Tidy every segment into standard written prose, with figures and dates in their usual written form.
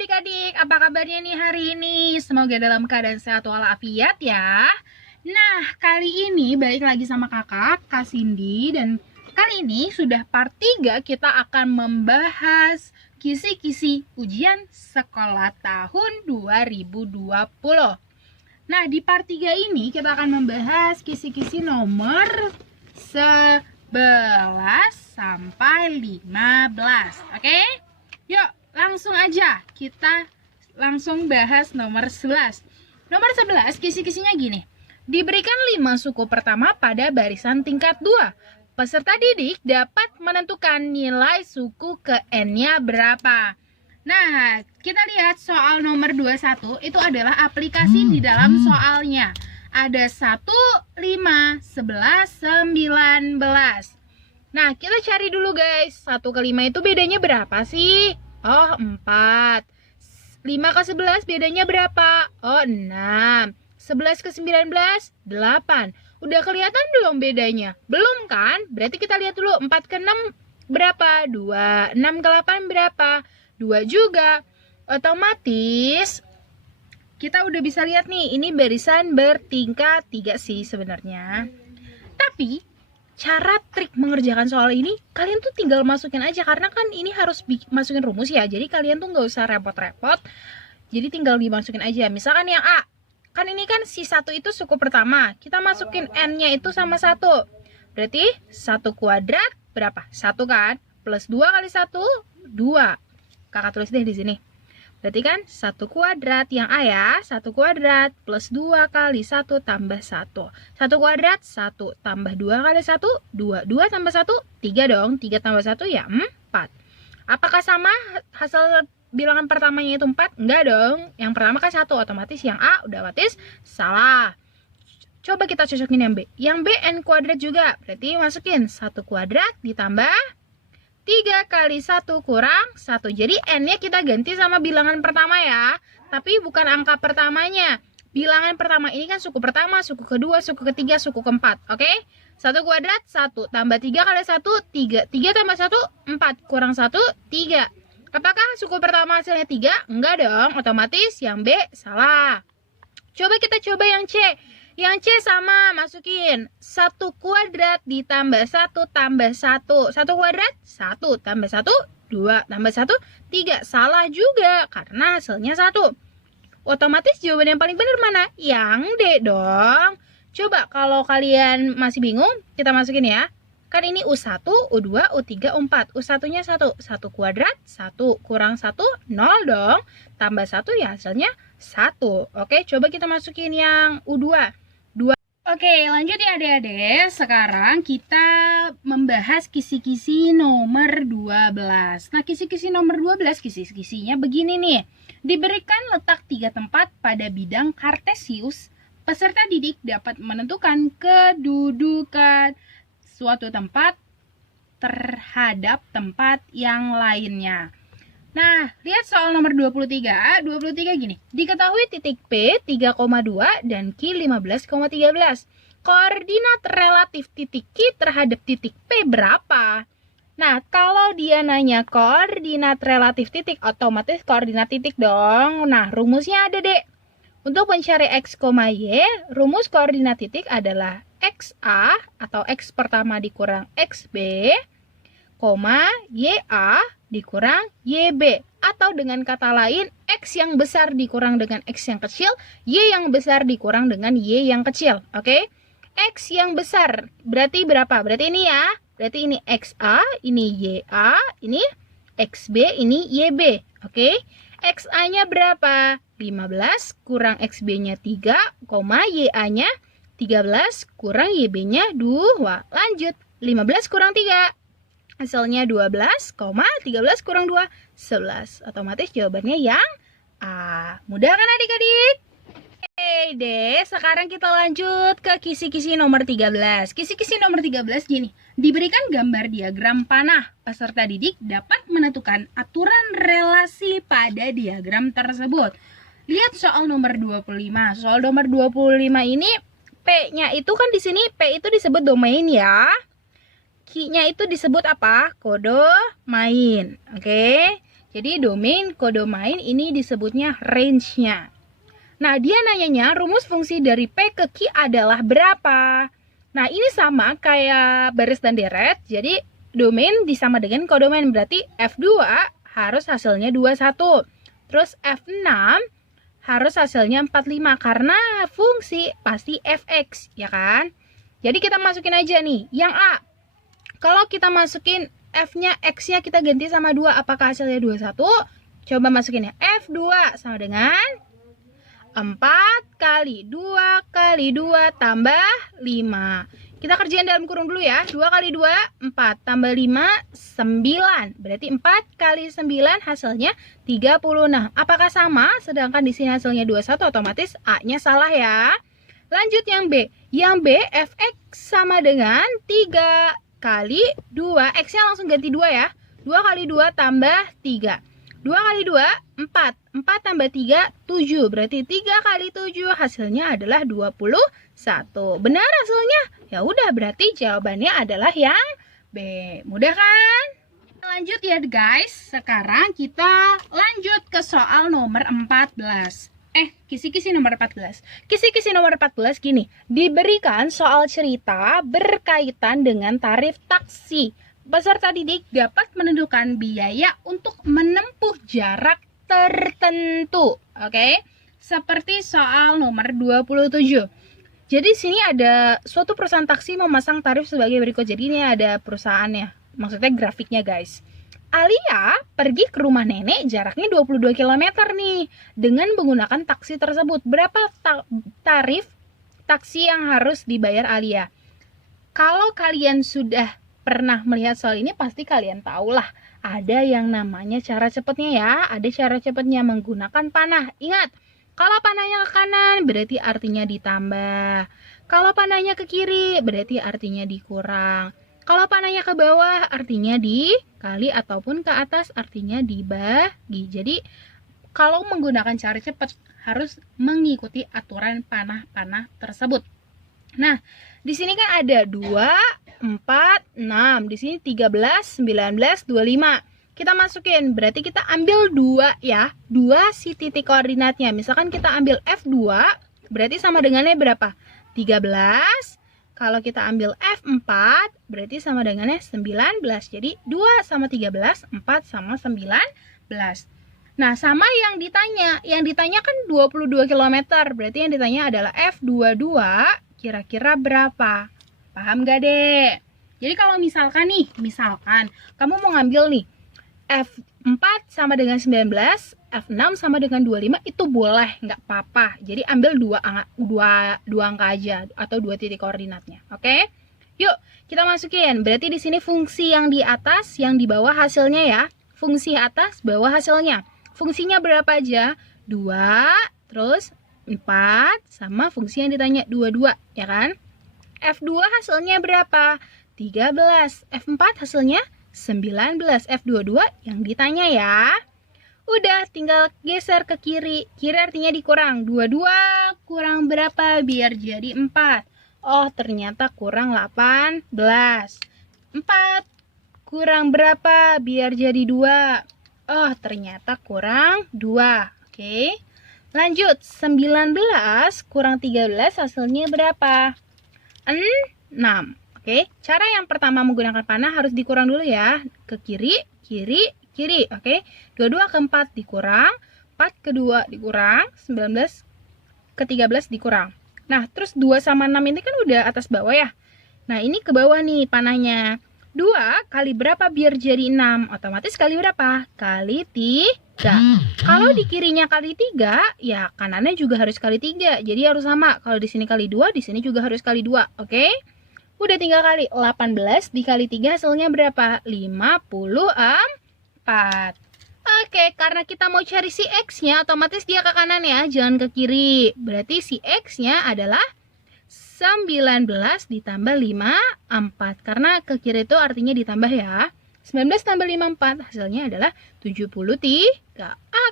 adik-adik, apa kabarnya nih hari ini? Semoga dalam keadaan sehat walafiat ya. Nah, kali ini balik lagi sama kakak, Kak Cindy. Dan kali ini sudah part 3 kita akan membahas kisi-kisi ujian sekolah tahun 2020. Nah, di part 3 ini kita akan membahas kisi-kisi nomor 11 sampai 15. Oke? Yuk, langsung aja kita langsung bahas nomor 11. Nomor 11 kisi-kisinya gini. Diberikan 5 suku pertama pada barisan tingkat 2. Peserta didik dapat menentukan nilai suku ke N-nya berapa. Nah, kita lihat soal nomor 21 itu adalah aplikasi di dalam soalnya. Ada 1, 5, 11, 19. Nah, kita cari dulu guys. 1 ke 5 itu bedanya berapa sih? Oh, 4. 5 ke 11 bedanya berapa? Oh, 6. 11 ke 19, 8. Udah kelihatan belum bedanya? Belum kan? Berarti kita lihat dulu 4 ke 6 berapa? 2. 6 ke 8 berapa? 2 juga. Otomatis kita udah bisa lihat nih, ini barisan bertingkat 3 sih sebenarnya. Tapi cara trik mengerjakan soal ini kalian tuh tinggal masukin aja, karena kan ini harus masukin rumus ya. Jadi kalian tuh nggak usah repot-repot. Jadi tinggal dimasukin aja. Misalkan yang A, kan ini kan si 1 itu suku pertama. Kita masukin N-nya itu sama 1. Berarti 1 kuadrat berapa? 1 kan? Plus 2 kali 1, 2. Kakak tulis deh di sini. Berarti kan 1 kuadrat yang A ya, 1 kuadrat plus 2 kali 1 tambah 1. 1 kuadrat 1 tambah 2 kali 1, 2. 2 tambah 1, 3 dong. 3 tambah 1 ya 4. Apakah sama hasil bilangan pertamanya itu 4? Enggak dong. Yang pertama kan 1, otomatis yang A udah otomatis salah. Coba kita cocokin yang B. Yang B N kuadrat juga. Berarti masukin 1 kuadrat ditambah 3 kali 1 kurang 1. Jadi N-nya kita ganti sama bilangan pertama ya. Tapi bukan angka pertamanya. Bilangan pertama ini kan suku pertama, suku kedua, suku ketiga, suku keempat. Oke? 1 kuadrat 1 tambah 3 kali 1, 3. 3 tambah 1, 4. Kurang 1, 3. Apakah suku pertama hasilnya 3? Enggak dong. Otomatis yang B salah. Coba kita coba yang C. Yang C sama, masukin 1 kuadrat ditambah 1 tambah 1. 1 kuadrat 1 tambah 1, 2 tambah 1, 3. Salah juga karena hasilnya 1. Otomatis jawaban yang paling benar mana? Yang D dong. Coba kalau kalian masih bingung, kita masukin ya. Kan ini U1, U2, U3, U4. U1-nya 1. 1 kuadrat 1 kurang 1, 0 dong. Tambah 1 ya hasilnya 1. Oke, coba kita masukin yang U2. Oke, lanjut ya adik-adik. Sekarang kita membahas kisi-kisi nomor 12. Nah, kisi-kisi nomor 12, kisi-kisinya begini nih. Diberikan letak 3 tempat pada bidang kartesius, peserta didik dapat menentukan kedudukan suatu tempat terhadap tempat yang lainnya. Nah, lihat soal nomor 23. 23 gini. Diketahui titik P 3,2 dan Q 15,13. Koordinat relatif titik Q terhadap titik P berapa? Nah, kalau dia nanya koordinat relatif titik, otomatis koordinat titik dong. Nah, rumusnya ada, Dek. Untuk mencari X, Y, rumus koordinat titik adalah XA atau X pertama dikurang XB, YA dikurang YB. Atau dengan kata lain, X yang besar dikurang dengan X yang kecil, Y yang besar dikurang dengan Y yang kecil. Oke? X yang besar berarti berapa? Berarti ini ya. Berarti ini XA, ini YA, ini XB, ini YB. Oke? XA-nya berapa? 15 kurang XB-nya 3, YA-nya 13 kurang YB-nya 2. Lanjut. 15 kurang 3. Hasilnya 12, 13 kurang 2, 11. Otomatis jawabannya yang A. Mudah kan adik-adik? Oke deh, sekarang kita lanjut ke kisi-kisi nomor 13. Kisi-kisi nomor 13 gini. Diberikan gambar diagram panah. Peserta didik dapat menentukan aturan relasi pada diagram tersebut. Lihat soal nomor 25. Soal nomor 25 ini P-nya itu kan di sini P itu disebut domain ya. Q-nya itu disebut apa? Kode main. Oke. Jadi domain, kodomain ini disebutnya range-nya. Nah, dia nanyanya rumus fungsi dari P ke Q adalah berapa? Nah, ini sama kayak baris dan deret. Jadi, domain disama dengan kodomain. Berarti F2 harus hasilnya 21. Terus F6 harus hasilnya 45. Karena fungsi pasti Fx, ya kan? Jadi, kita masukin aja nih. Yang A, kalau kita masukin F-nya, X-nya kita ganti sama 2. Apakah hasilnya 21? Coba masukin ya. F2 sama dengan 4 kali 2 kali 2 tambah 5. Kita kerjain dalam kurung dulu ya. 2 kali 2, 4 tambah 5, 9. Berarti 4 kali 9 hasilnya 30. Nah, apakah sama? Sedangkan di sini hasilnya 21, otomatis A-nya salah ya. Lanjut yang B. Yang B, Fx sama dengan 3 kali 2. X-nya langsung ganti 2 ya. 2 kali 2 tambah 3. 2 kali 2, 4. 4 tambah 3, 7. Berarti 3 kali 7 hasilnya adalah 21. Benar hasilnya? Ya udah, berarti jawabannya adalah yang B. Mudah kan? Lanjut ya guys. Sekarang kita lanjut ke soal nomor 14. Kisi-kisi nomor 14. Kisi-kisi nomor 14 gini. Diberikan soal cerita berkaitan dengan tarif taksi. Peserta didik dapat menentukan biaya untuk menempuh jarak tertentu. Oke? Seperti soal nomor 27. Jadi sini ada suatu perusahaan taksi memasang tarif sebagai berikut. Jadi ini ada perusahaannya. Maksudnya grafiknya guys. Alia pergi ke rumah nenek jaraknya 22 km nih dengan menggunakan taksi tersebut. Berapa tarif taksi yang harus dibayar Alia? Kalau kalian sudah pernah melihat soal ini pasti kalian tahulah ada yang namanya cara cepatnya ya. Ada cara cepatnya menggunakan panah. Ingat, kalau panahnya ke kanan berarti artinya ditambah. Kalau panahnya ke kiri berarti artinya dikurang. Kalau panahnya ke bawah artinya dikali ataupun ke atas artinya dibagi. Jadi kalau menggunakan cara cepat harus mengikuti aturan panah-panah tersebut. Nah, di sini kan ada 2, 4, 6. Di sini 13, 19, 25. Kita masukin, berarti kita ambil 2 ya. 2 si titik koordinatnya. Misalkan kita ambil F2, berarti sama dengannya berapa? 13. Kalau kita ambil F4, berarti sama dengannya 19. Jadi 2 sama 13, 4 sama 19. Nah, sama yang ditanya. Yang ditanya kan 22 km. Berarti yang ditanya adalah F22 kira-kira berapa? Paham gak, Dek? Jadi kalau misalkan kamu mau ngambil nih F4 sama dengan 19, F6 sama dengan 25, itu boleh, nggak apa-apa. Jadi ambil dua angka aja atau 2 titik koordinatnya. Oke? Yuk, kita masukin. Berarti di sini fungsi yang di atas, yang di bawah hasilnya ya. Fungsi atas, bawah hasilnya. Fungsinya berapa aja? 2, terus 4, sama fungsi yang ditanya 22, ya kan? F2 hasilnya berapa? 13. F4 hasilnya 19. F22 yang ditanya ya. Udah, tinggal geser ke kiri. Kiri artinya dikurang. 22 kurang berapa biar jadi 4? Oh, ternyata kurang 18. 4 kurang berapa biar jadi 2? Oh, ternyata kurang 2. Oke. Lanjut, 19 kurang 13 hasilnya berapa? 6. Oke, cara yang pertama menggunakan panah harus dikurang dulu ya. Ke kiri, kiri, kiri. Oke, 22 ke 4 dikurang, 4 ke 2 dikurang, 19 ke 13 dikurang. Nah, terus 2 sama 6 ini kan udah atas bawah ya. Nah, ini ke bawah nih panahnya. 2 kali berapa biar jadi 6? Otomatis kali berapa? Kali 3. Kalau di kirinya kali 3, ya kanannya juga harus kali 3. Jadi harus sama. Kalau di sini kali 2, di sini juga harus kali 2. Oke? Udah tinggal kali. 18 dikali 3 hasilnya berapa? 54. Oke, karena kita mau cari si X-nya, otomatis dia ke kanan ya, jangan ke kiri. Berarti si X-nya adalah 19 ditambah 54. Karena ke kiri itu artinya ditambah ya. 19 tambah 54 hasilnya adalah 73.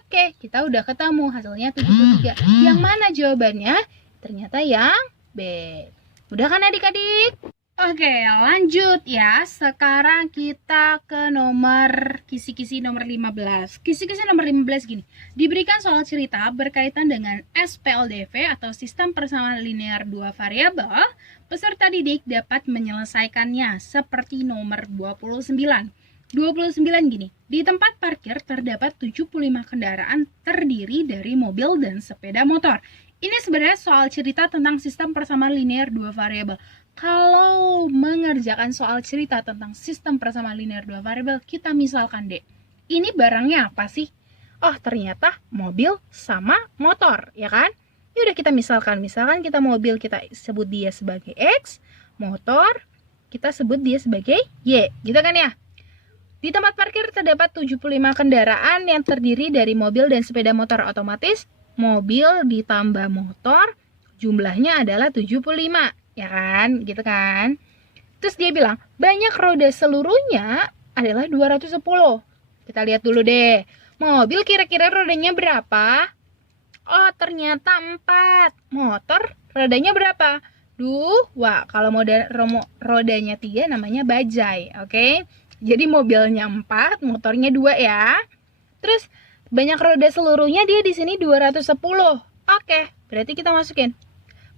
Oke, kita udah ketemu hasilnya 73. Yang mana jawabannya? Ternyata yang B. Udah kan adik-adik? Oke, lanjut ya. Sekarang kita ke kisi-kisi nomor 15. Kisi-kisi nomor 15 gini. Diberikan soal cerita berkaitan dengan SPLDV atau sistem persamaan linear dua variabel. Peserta didik dapat menyelesaikannya seperti nomor 29. 29 gini. Di tempat parkir terdapat 75 kendaraan terdiri dari mobil dan sepeda motor. Ini sebenarnya soal cerita tentang sistem persamaan linear dua variabel. Kalau mengerjakan soal cerita tentang sistem persamaan linear dua variabel, kita misalkan deh, ini barangnya apa sih? Oh, ternyata mobil sama motor, ya kan? Ya udah kita misalkan kita mobil kita sebut dia sebagai X, motor kita sebut dia sebagai Y, gitu kan ya? Di tempat parkir terdapat 75 kendaraan yang terdiri dari mobil dan sepeda motor. Otomatis mobil ditambah motor jumlahnya adalah 75. Ya kan, gitu kan. Terus dia bilang, banyak roda seluruhnya adalah 210. Kita lihat dulu deh. Mobil kira-kira rodanya berapa? Oh, ternyata 4. Motor rodanya berapa? 2. Kalau rodanya 3 namanya bajai, oke? Jadi mobilnya 4, motornya 2 ya. Terus banyak roda seluruhnya dia di sini 210. Oke, berarti kita masukin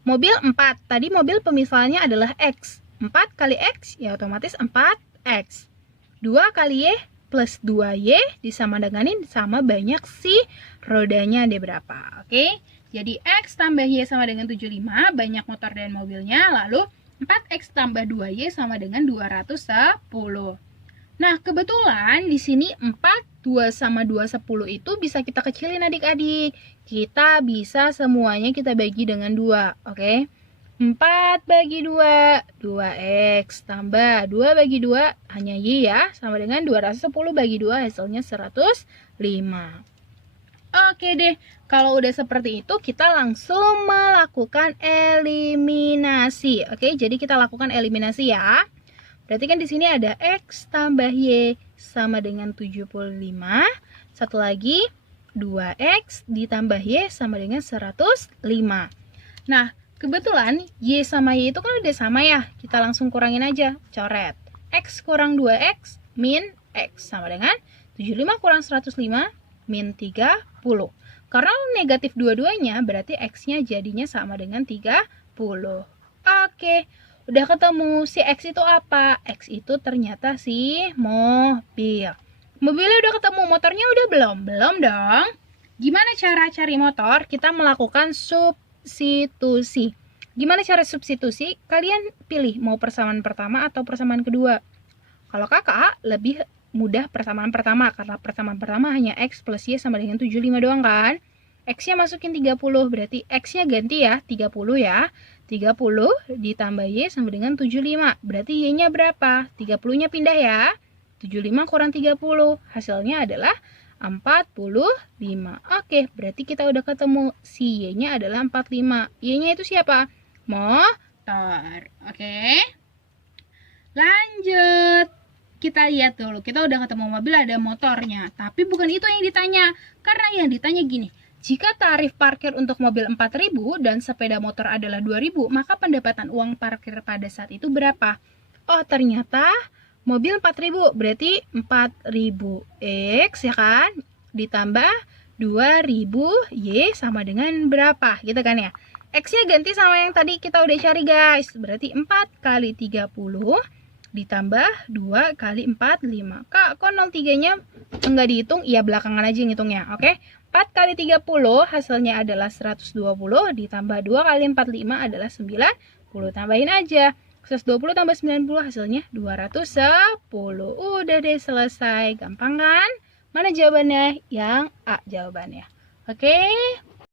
mobil 4. Tadi mobil pemisahannya adalah X. 4 kali X ya otomatis 4X. 2 kali Y plus 2Y disamadenganain sama banyak si rodanya dia berapa. Oke. Jadi X tambah Y sama dengan 75, banyak motor dan mobilnya. Lalu 4X tambah 2Y sama dengan 210. Nah, kebetulan di sini 4, 2 sama 2, 10 itu bisa kita kecilin adik-adik. Kita bisa semuanya kita bagi dengan 2, oke? 4 bagi 2, 2X tambah 2 bagi 2, hanya Y ya, sama dengan 210 bagi 2, hasilnya 105. Oke deh, kalau udah seperti itu kita langsung melakukan eliminasi. Oke, jadi kita lakukan eliminasi ya. Berarti kan di sini ada X tambah Y sama dengan 75. Satu lagi 2X ditambah Y sama dengan 105. Nah, kebetulan Y sama Y itu kan udah sama ya. Kita langsung kurangin aja, coret. X kurang 2X min X sama dengan 75 kurang 105 min 30. Karena negatif dua-duanya berarti X-nya jadinya sama dengan 30. Oke. Udah ketemu si X itu apa? X itu ternyata si mobil. Mobilnya udah ketemu, motornya udah belum? Belum dong. Gimana cara cari motor? Kita melakukan substitusi. Gimana cara substitusi? Kalian pilih mau persamaan pertama atau persamaan kedua. Kalau kakak lebih mudah persamaan pertama, karena persamaan pertama hanya X plus Y sama dengan 75 doang kan. X-nya masukin 30, berarti X-nya ganti ya, 30 ya. 30 ditambah Y sama dengan 75. Berarti Y-nya berapa? 30-nya pindah ya. 75 kurang 30. Hasilnya adalah 45. Oke, berarti kita udah ketemu. Si Y-nya adalah 45. Y-nya itu siapa? Motor. Oke. Lanjut. Kita lihat dulu. Kita udah ketemu mobil, ada motornya. Tapi bukan itu yang ditanya. Karena yang ditanya gini. Jika tarif parkir untuk mobil 4.000 dan sepeda motor adalah 2.000, maka pendapatan uang parkir pada saat itu berapa? Oh, ternyata mobil 4.000, berarti 4.000 X ya kan? Ditambah 2.000 Y sama dengan berapa? Gitu kan ya? X-nya ganti sama yang tadi kita udah cari guys. Berarti 4 kali 30 ditambah 2 kali 4, 5. Kak, kok 03-nya enggak dihitung? Iya, belakangan aja ngitungnya, oke? 4 kali 30 hasilnya adalah 120, ditambah 2 kali 45 adalah 90. Tambahin aja. 120 tambah 90 hasilnya 210. Udah deh selesai. Gampang kan? Mana jawabannya? Yang A jawabannya. Oke?